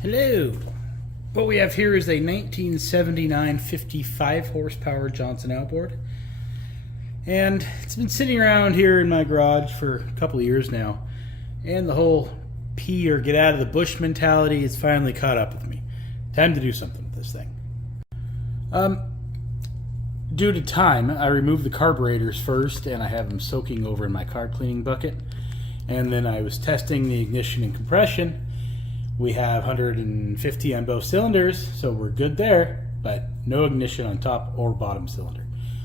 Hello. What we have here is a 1979 55 horsepower Johnson outboard. And it's been sitting around here in my garage for a couple of years now. And the whole pee or get out of the bush mentality has finally caught up with me. Time to do something with this thing. Due to time, I removed the carburetors first and I have them soaking over in my car cleaning bucket. And then I was testing the ignition and compression. We have 150 on both cylinders, so we're good there, but no ignition on top or bottom cylinder.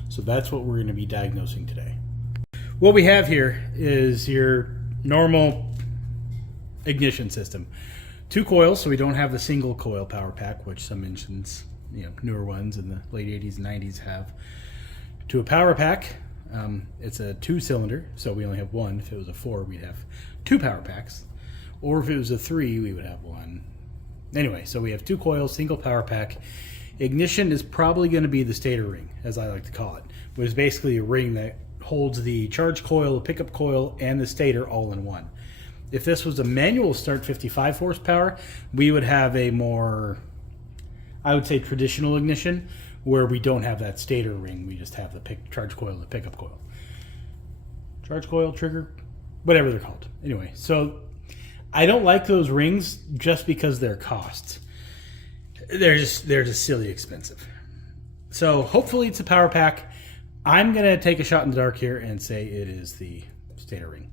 So that's what we're going to be diagnosing today. What we have here is your normal ignition system. 2 coils, so we don't have the single coil power pack, which some engines, newer ones in the late 80s and 90s have. To a power pack, it's a 2-cylinder, so we only have one. If it was a 4, we'd have 2 power packs. Or if it was a 3, we would have 1. Anyway, so we have 2 coils, single power pack. Ignition is probably going to be the stator ring, as I like to call it, which is basically a ring that holds the charge coil, the pickup coil, and the stator all in one. If this was a manual start 55 horsepower, we would have a more, I would say, traditional ignition, where we don't have that stator ring. We just have the charge coil and the pickup coil. Charge coil, trigger, whatever they're called. Anyway, so I don't like those rings just because their cost. They're just silly expensive. So hopefully it's a power pack. I'm going to take a shot in the dark here and say it is the stator ring.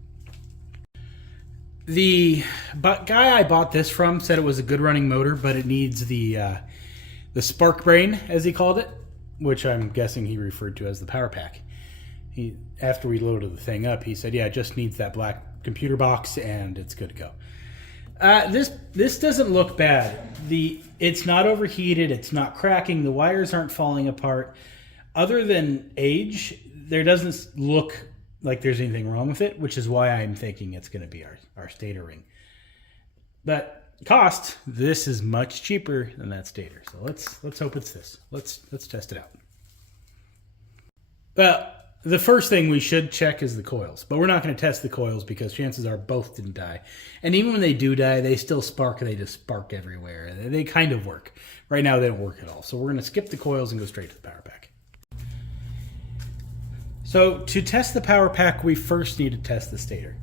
The guy I bought this from said it was a good running motor, but it needs the spark brain, as he called it, which I'm guessing he referred to as the power pack. After we loaded the thing up, he said, yeah, it just needs that black computer box and it's good to go. This doesn't look bad. It's not overheated, it's not cracking, the wires aren't falling apart. Other than age, there doesn't look like there's anything wrong with it, which is why I'm thinking it's going to be our stator ring. But cost, this is much cheaper than that stator. So let's hope it's this. Let's test it out. Well, the first thing we should check is the coils, but we're not going to test the coils because chances are both didn't die. And even when they do die, they still spark. They just spark everywhere. They kind of work. Right now, they don't work at all. So we're going to skip the coils and go straight to the power pack. So to test the power pack, we first need to test the stator.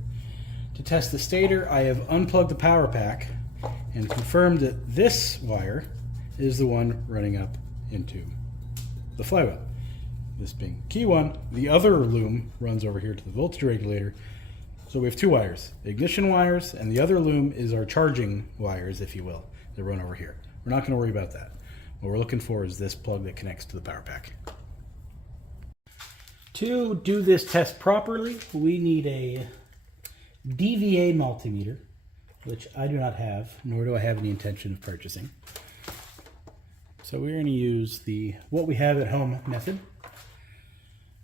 To test the stator, I have unplugged the power pack and confirmed that this wire is the one running up into the flywheel. This being key one. The other loom runs over here to the voltage regulator. So we have 2 wires, ignition wires, and the other loom is our charging wires, if you will, that run over here. We're not going to worry about that. What we're looking for is this plug that connects to the power pack. To do this test properly, we need a DVA multimeter, which I do not have, nor do I have any intention of purchasing. So we're going to use the what we have at home method,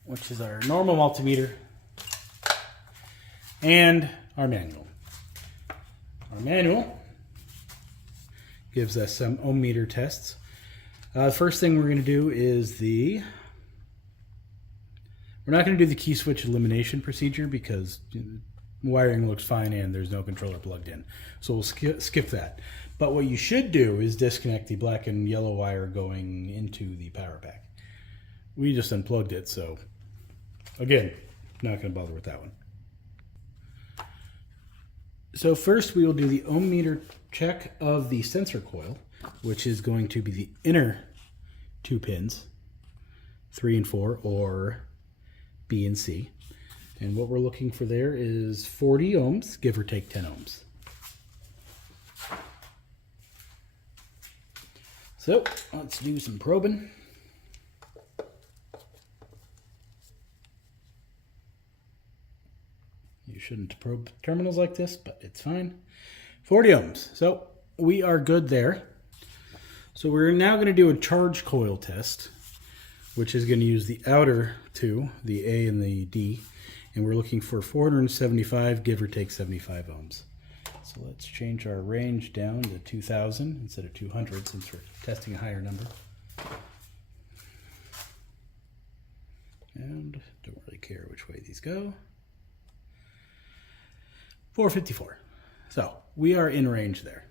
which is our normal multimeter and our manual. Our manual gives us some ohm meter tests. First thing we're going to do is we're not going to do the key switch elimination procedure because wiring looks fine and there's no controller plugged in. So we'll skip that. But what you should do is disconnect the black and yellow wire going into the power pack. We just unplugged it, so again, not going to bother with that one. So first we will do the ohm meter check of the sensor coil, which is going to be the inner 2 pins, 3 and 4, or B and C. And what we're looking for there is 40 ohms, give or take 10 ohms. So let's do some probing. You shouldn't probe terminals like this, but it's fine. 40 ohms. So we are good there. So we're now going to do a charge coil test, which is going to use the outer 2, the A and the D, and we're looking for 475, give or take 75 ohms. So let's change our range down to 2000 instead of 200 since we're testing a higher number. And don't really care which way these go. 454. So we are in range there.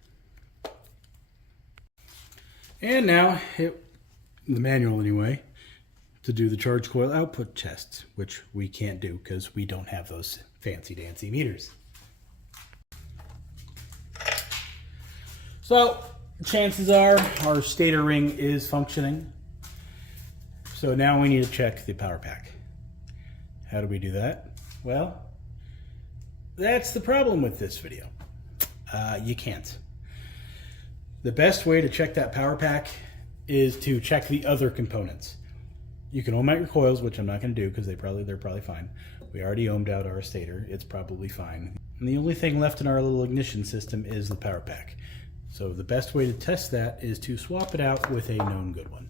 And now, the manual anyway, to do the charge coil output tests, which we can't do because we don't have those fancy dancy meters. So, chances are our stator ring is functioning. So now we need to check the power pack. How do we do that? Well, that's the problem with this video. You can't. The best way to check that power pack is to check the other components. You can ohm out your coils, which I'm not going to do because they're probably fine. We already ohmed out our stator. It's probably fine. And the only thing left in our little ignition system is the power pack. So the best way to test that is to swap it out with a known good one.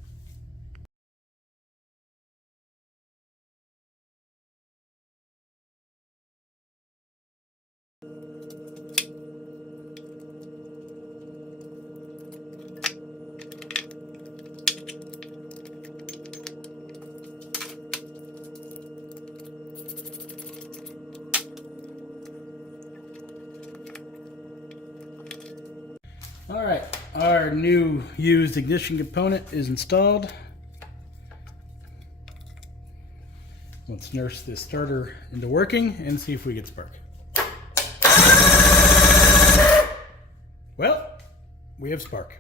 All right, our new used ignition component is installed. Let's nurse this starter into working and see if we get spark. Well, we have spark.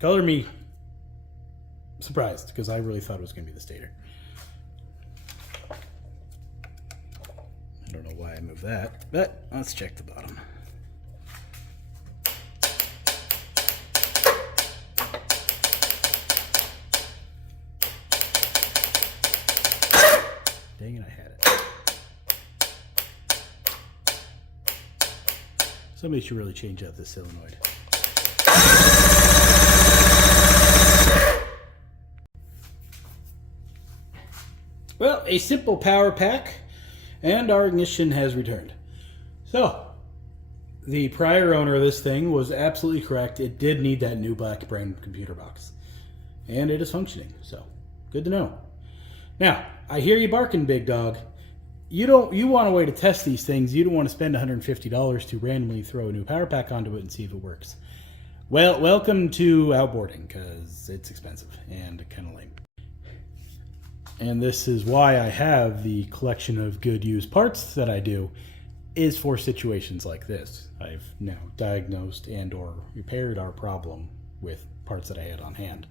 Color me surprised because I really thought it was going to be the stator. I don't know why I moved that, but let's check the bottom. Dang it, I had it. Somebody should really change out this solenoid. Well, a simple power pack, and our ignition has returned. So, the prior owner of this thing was absolutely correct. It did need that new black brain computer box. And it is functioning, so good to know. Now, I hear you barking, big dog. You want a way to test these things. You don't want to spend $150 to randomly throw a new power pack onto it and see if it works. Well, welcome to outboarding, because it's expensive and kind of lame. And this is why I have the collection of good used parts that I do, is for situations like this. I've now diagnosed and or repaired our problem with parts that I had on hand.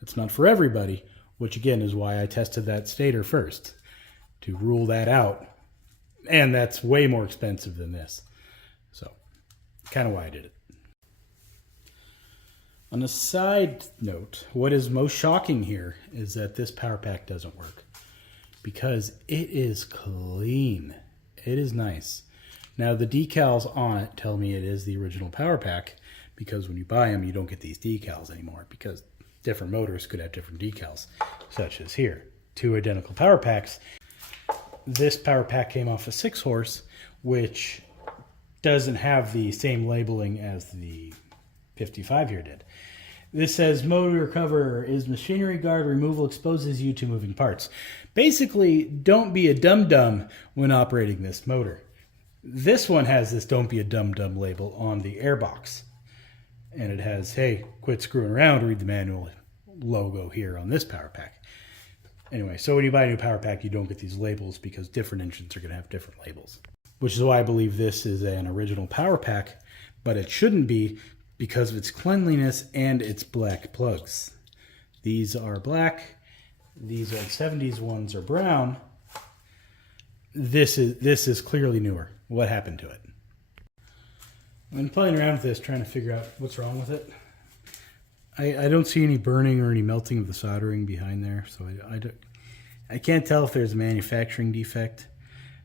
It's not for everybody, which again is why I tested that stator first, to rule that out. And that's way more expensive than this. So, kind of why I did it. On a side note, what is most shocking here is that this power pack doesn't work. Because it is clean. It is nice. Now the decals on it tell me it is the original power pack, because when you buy them you don't get these decals anymore, because different motors could have different decals, such as here. 2 identical power packs. This power pack came off a 6-horse, which doesn't have the same labeling as the 55 here did. This says motor cover is machinery guard removal, exposes you to moving parts. Basically, don't be a dum-dum when operating this motor. This one has this don't be a dum-dum label on the airbox. And it has, hey, quit screwing around, read the manual logo here on this power pack. Anyway, so when you buy a new power pack, you don't get these labels because different engines are going to have different labels. Which is why I believe this is an original power pack, but it shouldn't be because of its cleanliness and its black plugs. These are black. These are 70s ones are brown. This is clearly newer. What happened to it? I've been playing around with this, trying to figure out what's wrong with it. I don't see any burning or any melting of the soldering behind there, so I can't tell if there's a manufacturing defect.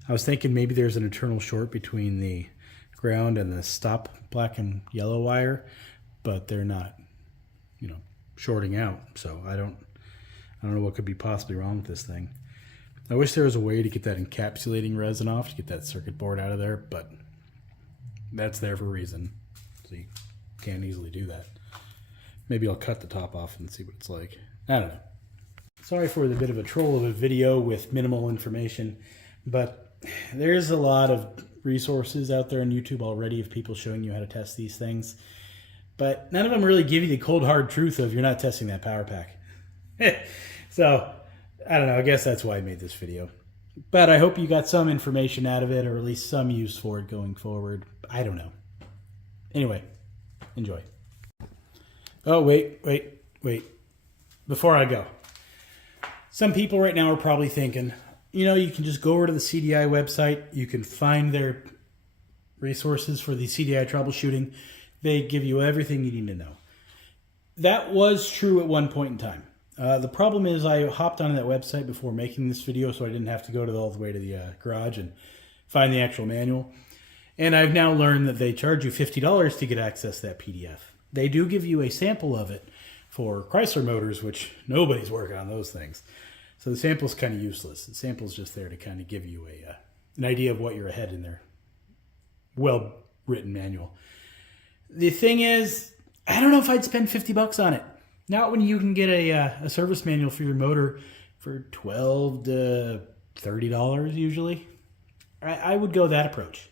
I was thinking maybe there's an internal short between the ground and the stop black and yellow wire, but they're not, shorting out. So I don't know what could be possibly wrong with this thing. I wish there was a way to get that encapsulating resin off to get that circuit board out of there, but that's there for a reason, so you can't easily do that. Maybe I'll cut the top off and see what it's like. I don't know. Sorry for the bit of a troll of a video with minimal information, but there's a lot of resources out there on YouTube already of people showing you how to test these things. but none of them really give you the cold hard truth of you're not testing that power pack. So, I don't know, I guess that's why I made this video. But I hope you got some information out of it, or at least some use for it going forward. I don't know. Anyway, enjoy. Oh, wait. Before I go, some people right now are probably thinking, you know, you can just go over to the CDI website. You can find their resources for the CDI troubleshooting. They give you everything you need to know. That was true at one point in time. The problem is I hopped on that website before making this video, so I didn't have to go all the way to the garage and find the actual manual. And I've now learned that they charge you $50 to get access to that PDF. They do give you a sample of it for Chrysler motors, which nobody's working on those things. So the sample's kind of useless. The sample's just there to kind of give you an idea of what you're ahead in their well-written manual. The thing is, I don't know if I'd spend $50 on it. Not when you can get a service manual for your motor for $12 to $30 usually. I would go that approach.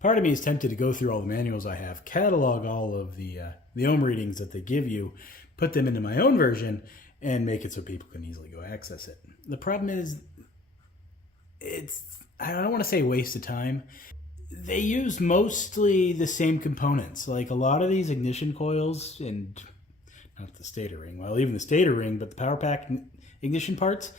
Part of me is tempted to go through all the manuals I have, catalog all of the ohm readings that they give you, put them into my own version, and make it so people can easily go access it. The problem is, I don't want to say waste of time. They use mostly the same components. Like a lot of these ignition coils and not the stator ring, well, even the stator ring, but the power pack ignition parts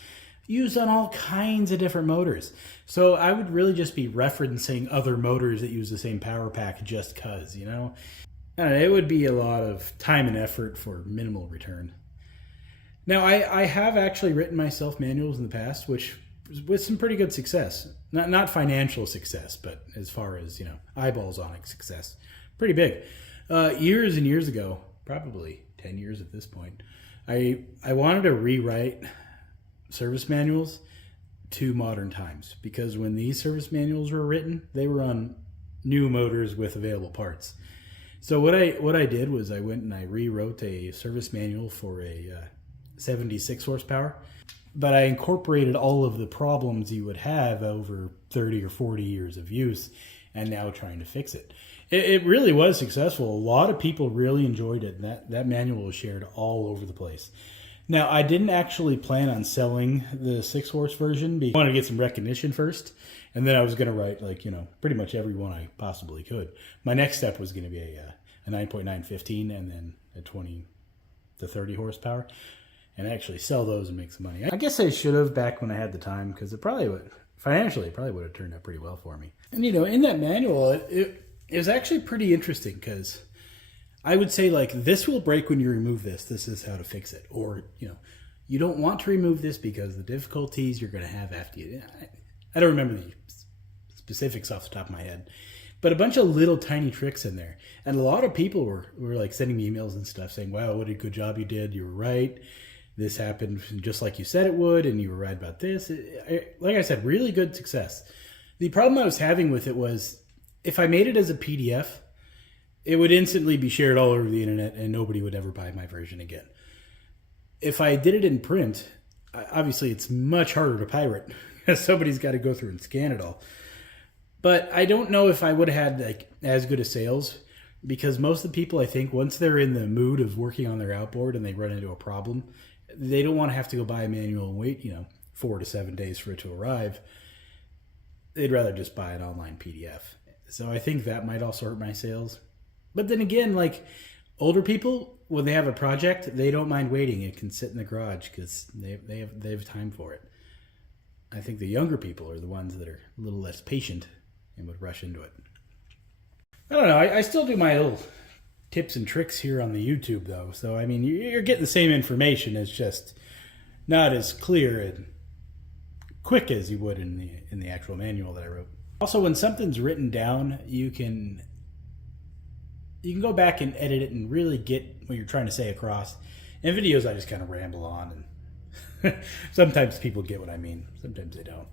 used on all kinds of different motors. So I would really just be referencing other motors that use the same power pack just cause, you know? I don't know, it would be a lot of time and effort for minimal return. Now, I have actually written myself manuals in the past, which with some pretty good success. Not financial success, but as far as, you know, eyeballs on it success. Pretty big. Years and years ago, probably 10 years at this point, I wanted to rewrite service manuals to modern times, because when these service manuals were written, they were on new motors with available parts. So what I did was I went and I rewrote a service manual for a 76 horsepower, but I incorporated all of the problems you would have over 30 or 40 years of use and now trying to fix it. It really was successful. A lot of people really enjoyed it, and that manual was shared all over the place. Now, I didn't actually plan on selling the 6-horse version because I wanted to get some recognition first, and then I was going to write, like, you know, pretty much every one I possibly could. My next step was going to be a 9.915 and then a 20 to 30 horsepower, and actually sell those and make some money. I guess I should have back when I had the time, because it probably would, financially, it probably would have turned out pretty well for me. And, you know, in that manual, it was actually pretty interesting, because I would say, like, this will break when you remove this. This is how to fix it. Or, you know, you don't want to remove this because the difficulties you're going to have after you. I don't remember the specifics off the top of my head, but a bunch of little tiny tricks in there. And a lot of people were like sending me emails and stuff saying, wow, what a good job you did. You were right. This happened just like you said it would, and you were right about this. Like I said, really good success. The problem I was having with it was, if I made it as a PDF, it would instantly be shared all over the internet and nobody would ever buy my version again. If I did it in print, obviously it's much harder to pirate because somebody's got to go through and scan it all. But I don't know if I would have had like as good a sales, because most of the people, I think, once they're in the mood of working on their outboard and they run into a problem, they don't want to have to go buy a manual and wait, 4 to 7 days for it to arrive. They'd rather just buy an online PDF. So I think that might also hurt my sales. But then again, like older people, when they have a project, they don't mind waiting. It can sit in the garage because they have time for it. I think the younger people are the ones that are a little less patient and would rush into it. I don't know. I still do my little tips and tricks here on the YouTube, though. So, I mean, you're getting the same information. It's just not as clear and quick as you would in the actual manual that I wrote. Also, when something's written down, you can go back and edit it and really get what you're trying to say across. In videos, I just kind of ramble on, and sometimes people get what I mean. Sometimes they don't.